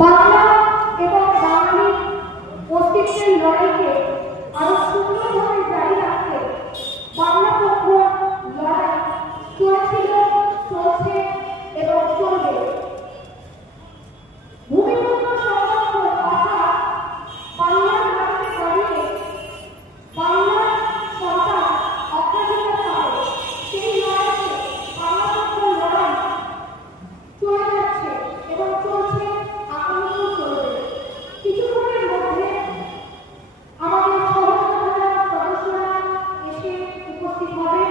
বাংলা এবং বাঙালির অস্তিত্বের আরও সুন্দরভাবে জারি রাখতে বাংলা উপস্থিত হবে